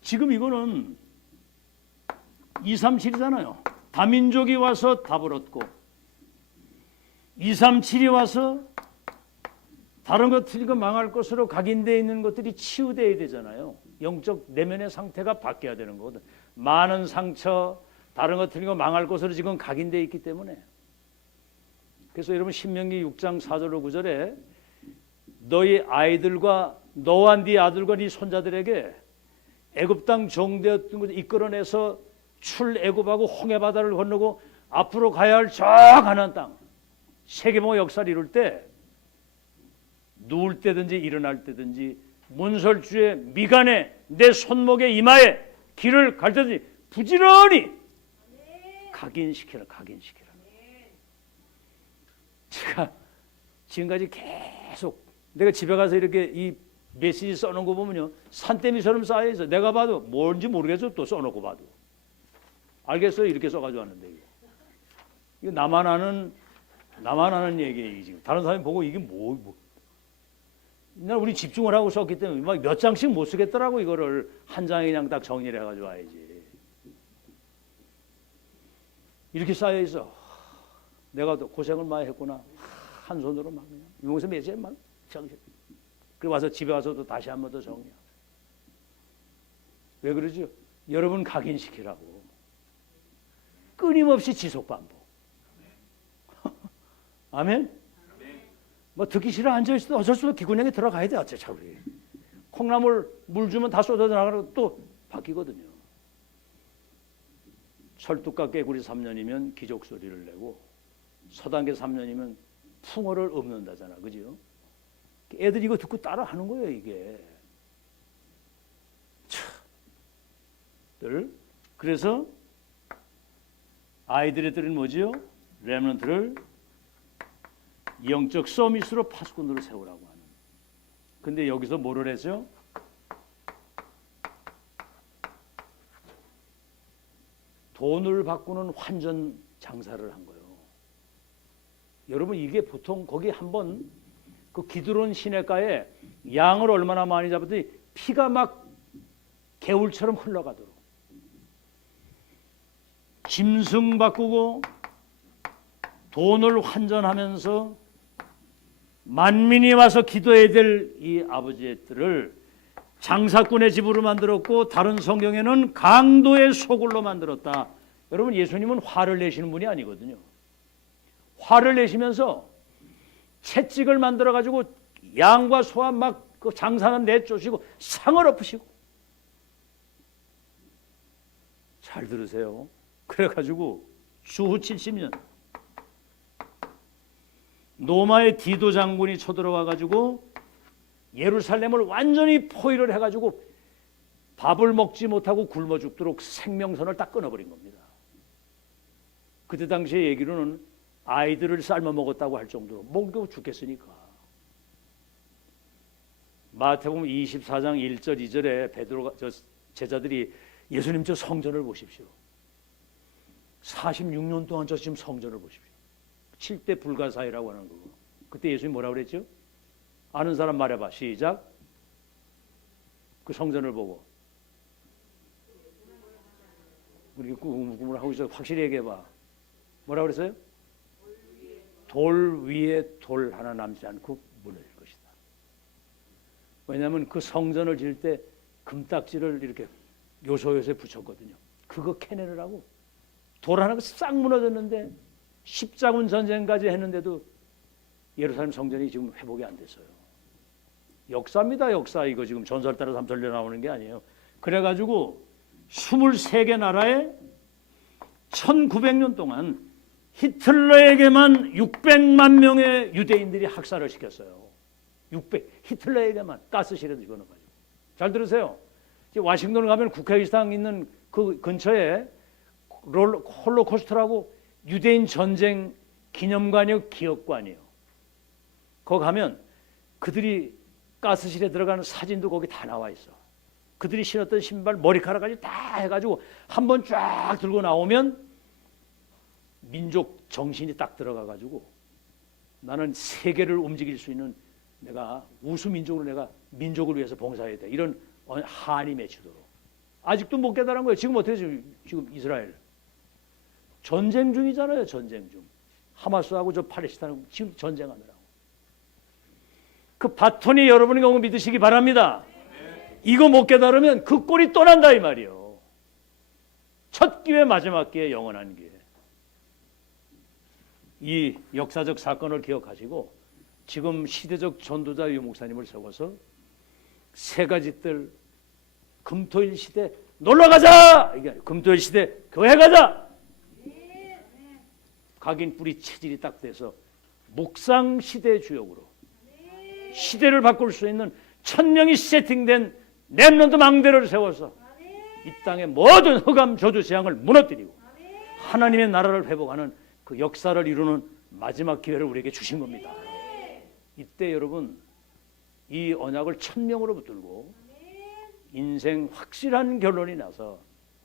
지금 이거는 237이잖아요. 다민족이 와서 답을 얻고 237이 와서 다른 것 틀리고 망할 것으로 각인되어 있는 것들이 치유되어야 되잖아요. 영적 내면의 상태가 바뀌어야 되는 거거든. 많은 상처, 다른 것 틀린 거 망할 것으로 지금 각인되어 있기 때문에. 그래서 여러분 신명기 6장 4절로 9절에 너희 아이들과 너와 네 아들과 네 손자들에게 애굽 땅 종되었던 것을 이끌어내서 출애굽하고 홍해 바다를 건너고 앞으로 가야 할 저 가나안 땅 세계봉 역사를 이룰 때 누울 때든지 일어날 때든지 문설주의 미간에 내 손목에 이마에 길을 갈 때든지 부지런히 각인시키라. 제가 지금까지 계속 내가 집에 가서 이렇게 이 메시지 써놓은 거 보면요 산더미처럼 쌓여 있어. 내가 봐도 뭔지 모르겠어. 또 써놓고 봐도 알겠어요. 이렇게 써가지고 왔는데 이거 나만 아는 얘기예요. 지금 다른 사람이 보고 이게 뭐. 옛날 우리 집중을 하고 썼기 때문에 막 몇 장씩 못 쓰겠더라고. 이거를 한 장에 그냥 딱 정리를 해가지고 와야지. 이렇게 쌓여 있어. 내가 또 고생을 많이 했구나. 한 손으로 막 그냥 용서 매세 막 정신. 그리고 와서 집에 와서 또 다시 한 번 더 정리하고. 왜 그러죠? 여러분 각인시키라고. 끊임없이 지속 반복. 아멘. 뭐 듣기 싫어 앉아있어도 어쩔 수 없어 기군형에 들어가야 돼. 어차피 콩나물 물 주면 다 쏟아져 나가고 또 바뀌거든요. 철뚝과 깨구리 3년이면 기적 소리를 내고 서당계 3년이면 풍어를 읊는다잖아. 그죠? 애들이 이거 듣고 따라 하는 거예요. 이게 그래서 아이들의 뭐지요? 렘넌트를 영적 서밋으로 파수꾼으로 세우라고 하는. 근데 여기서 뭐를 했어요? 돈을 바꾸는 환전 장사를 한 거예요. 여러분 이게 보통 거기 한번 그 기드론 시내가에 양을 얼마나 많이 잡았더니 피가 막 개울처럼 흘러가도록 짐승 바꾸고 돈을 환전하면서 만민이 와서 기도해야 될 이 아버지의 뜰을 장사꾼의 집으로 만들었고 다른 성경에는 강도의 소굴로 만들었다. 여러분 예수님은 화를 내시는 분이 아니거든요. 화를 내시면서 채찍을 만들어 가지고 양과 소와 막 그 장사는 내쫓으시고 상을 엎으시고. 잘 들으세요. 그래가지고 주후 70년 로마의 디도 장군이 쳐들어와 가지고 예루살렘을 완전히 포위를 해가지고 밥을 먹지 못하고 굶어 죽도록 생명선을 딱 끊어버린 겁니다. 그때 당시의 얘기로는 아이들을 삶아 먹었다고 할 정도로 먹고 죽겠으니까. 마태복음 24장 1절 2절에 베드로가 제자들이 예수님 저 성전을 보십시오. 46년 동안 저 지금 성전을 보십시오. 7대 불가사의라고 하는 거고. 그때 예수님이 뭐라고 그랬죠? 아는 사람 말해봐. 시작. 그 성전을 보고 우리 꾸물꾸물 하고 있어. 확실히 얘기해봐. 뭐라고 그랬어요? 돌 위에 돌 하나 남지 않고 무너질 것이다. 왜냐하면 그 성전을 지을 때 금딱지를 이렇게 요소요소에 붙였거든요. 그거 캐내느라고 돌 하나가 싹 무너졌는데 십자군 전쟁까지 했는데도 예루살렘 성전이 지금 회복이 안 됐어요. 역사입니다. 역사. 이거 지금 전설 따라 삼설려 나오는 게 아니에요. 그래가지고 23개 나라에 1900년 동안 히틀러에게만 600만 명의 유대인들이 학살을 시켰어요. 600. 히틀러에게만 가스실에도 집어넣어가지고. 잘 들으세요. 와싱턴 가면 국회의사당 있는 그 근처에 홀로코스트라고 유대인 전쟁 기념관이요, 기억관이요. 거기 가면 그들이 가스실에 들어가는 사진도 거기 다 나와 있어. 그들이 신었던 신발, 머리카락까지 다 해가지고 한번 쫙 들고 나오면 민족 정신이 딱 들어가가지고 나는 세계를 움직일 수 있는 내가 우수민족으로 내가 민족을 위해서 봉사해야 돼. 이런 한이 맺히도록. 아직도 못 깨달은 거예요. 지금 어떻게 지금 이스라엘 전쟁 중이잖아요. 전쟁 중. 하마스하고 저 팔레스타인 지금 전쟁하느라고. 그 바톤이 여러분의 경우 믿으시기 바랍니다. 이거 못 깨달으면 그 꼴이 또 난다 이 말이요. 첫 기회 마지막 기회 영원한 기회. 이 역사적 사건을 기억하시고 지금 시대적 전도자 유 목사님을 세워서 세 가지 뜰 금토일 시대 놀러가자! 이게 아니고 금토일 시대 교회 가자! 각인 뿌리 체질이 딱 돼서 묵상 시대 주역으로 시대를 바꿀 수 있는 천명이 세팅된 렘넌트 망대를 세워서 이 땅의 모든 흑암 저주 재앙을 무너뜨리고 하나님의 나라를 회복하는 그 역사를 이루는 마지막 기회를 우리에게 주신 겁니다. 이때 여러분 이 언약을 천명으로 붙들고 인생 확실한 결론이 나서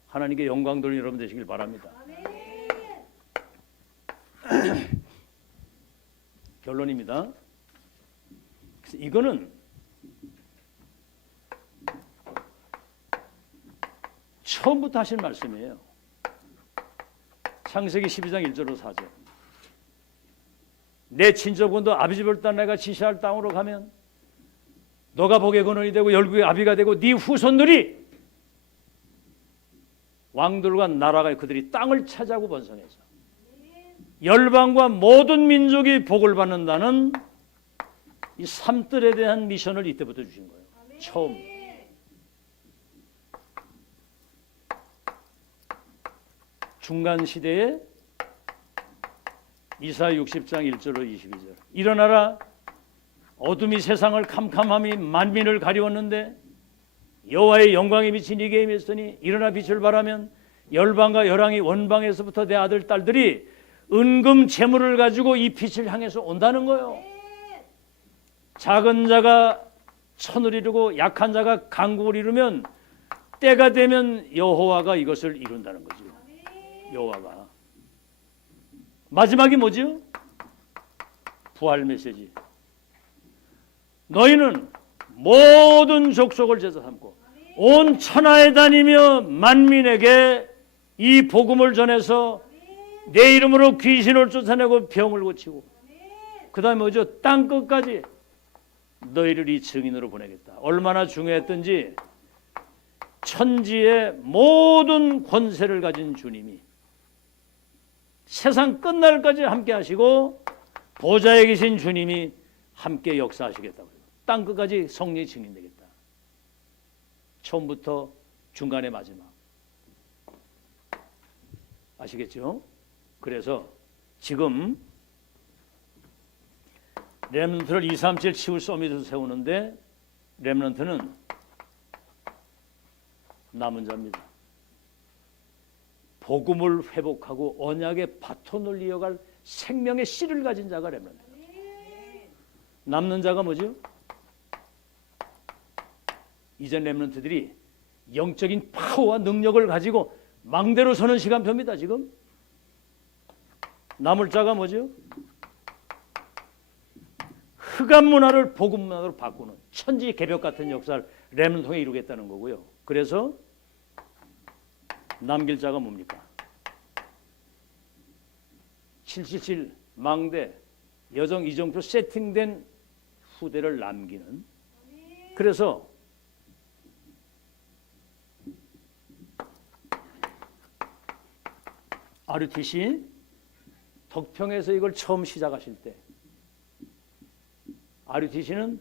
하나님께 영광 돌리는 여러분 되시길 바랍니다. 결론입니다. 그래서 이거는 처음부터 하신 말씀이에요. 창세기 12장 1절로 4절. 내 친족분도 아비집을 떠나 내가 지시할 땅으로 가면 너가 복의 근원이 되고 열국의 아비가 되고 네 후손들이 왕들과 나라가 그들이 땅을 차지하고 번성해서 열방과 모든 민족이 복을 받는다는 이 삼뜰에 대한 미션을 이때부터 주신 거예요. 처음. 중간 시대에 이사야 60장 1절로 22절. 일어나라 어둠이 세상을 캄캄함이 만민을 가리웠는데 여호와의 영광이 비친 이게 임했으니 일어나 빛을 발하면 열방과 열왕이 원방에서부터 내 아들 딸들이 은금 재물을 가지고 이 빛을 향해서 온다는 거예요. 작은 자가 천을 이루고 약한 자가 강국을 이루면 때가 되면 여호와가 이것을 이룬다는 거죠. 여호와가. 마지막이 뭐죠? 부활 메시지. 너희는 모든 족속을 제자 삼고 온 천하에 다니며 만민에게 이 복음을 전해서 내 이름으로 귀신을 쫓아내고 병을 고치고 그 다음에 뭐죠? 땅끝까지 너희를 이 증인으로 보내겠다. 얼마나 중요했던지 천지의 모든 권세를 가진 주님이 세상 끝날까지 함께 하시고 보좌에 계신 주님이 함께 역사하시겠다고요. 땅끝까지 성령이 증인되겠다. 처음부터 중간에 마지막. 아시겠죠? 그래서 지금 렘넌트를 237 치울 서밋을 세우는데 렘넌트는 남은 자입니다. 복음을 회복하고 언약의 바톤을 이어갈 생명의 씨를 가진 자가 렘넌트. 남는 자가 뭐죠? 이전 렘넌트들이 영적인 파워와 능력을 가지고 망대로 서는 시간표입니다. 지금 남을 자가 뭐죠? 흑암 문화를 복음 문화로 바꾸는 천지 개벽 같은 역사를 렘넌트 통해 이루겠다는 거고요. 그래서 남길 자가 뭡니까? 777 망대 여정 이정표 세팅된 후대를 남기는. 그래서 RUTC 덕평에서 이걸 처음 시작하실 때 RUTC는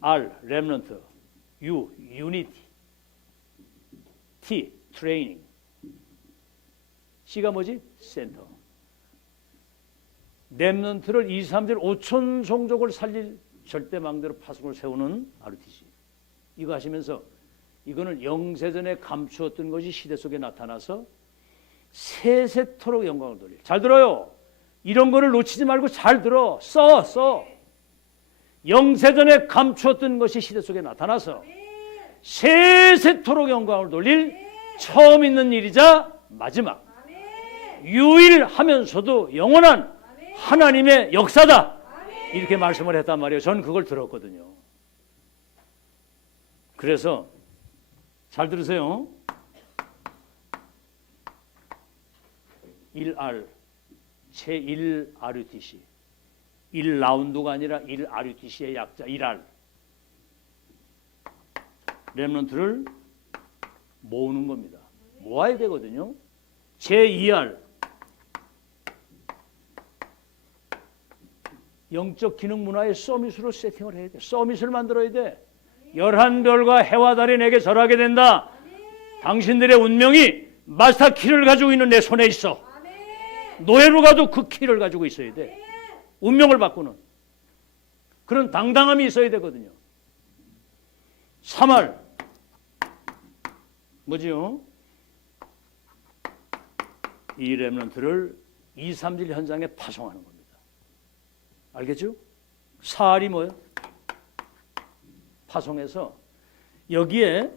R 렘넌트, U 유니티, T 트레이닝, C가 뭐지? 센터. 렘넌트를 2, 3절 5천 종족을 살릴 절대망대로 파송을 세우는 RUTC. 이거 하시면서 이거는 영세전에 감추었던 것이 시대 속에 나타나서 세세토록 영광을 돌릴. 잘 들어요. 이런 거를 놓치지 말고 잘 들어. 써. 영세전에 감추었던 것이 시대 속에 나타나서 세세토록 영광을 돌릴 처음 있는 일이자 마지막 유일하면서도 영원한 하나님의 역사다. 이렇게 말씀을 했단 말이에요. 저는 그걸 들었거든요. 그래서 잘 들으세요. 1R 제1 RUTC 1라운드가 아니라 1 RUTC의 약자 1R. 렘넌트를 모으는 겁니다. 모아야 되거든요. 제2할 영적 기능 문화의 서밋으로 세팅을 해야 돼. 서밋을 만들어야 돼. 11별과 해와 달이 내게 절하게 된다. 당신들의 운명이 마스터 키를 가지고 있는 내 손에 있어. 노예로 가도 그 키를 가지고 있어야 돼. 운명을 바꾸는 그런 당당함이 있어야 되거든요. 3할 뭐지요? 이 렘넌트를 2, 3질 현장에 파송하는 겁니다. 알겠죠? 4할이 뭐예요? 파송해서 여기에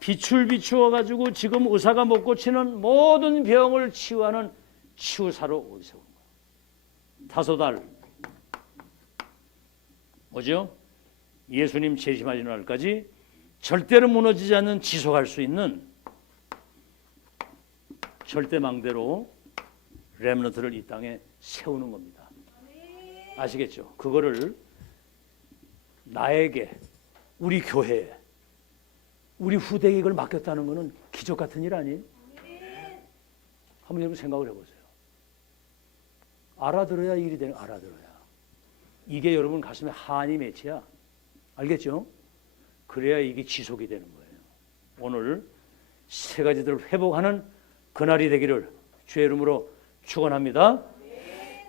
빛을 비추어 가지고 지금 의사가 못 고치는 모든 병을 치유하는 치유사로 세우는 거예요. 5할 뭐죠? 예수님 재림하시는 날까지 절대로 무너지지 않는 지속할 수 있는 절대망대로 렘넌트를 이 땅에 세우는 겁니다. 아시겠죠? 그거를 나에게, 우리 교회에, 우리 후대에 이걸 맡겼다는 것은 기적 같은 일 아니에요? 한번 여러분 생각을 해보세요. 알아들어야 일이 되는, 알아들어야. 이게 여러분 가슴에 한이 맺혀야. 알겠죠? 그래야 이게 지속이 되는 거예요. 오늘 세 가지들을 회복하는 그날이 되기를 주의 이름으로 축원합니다.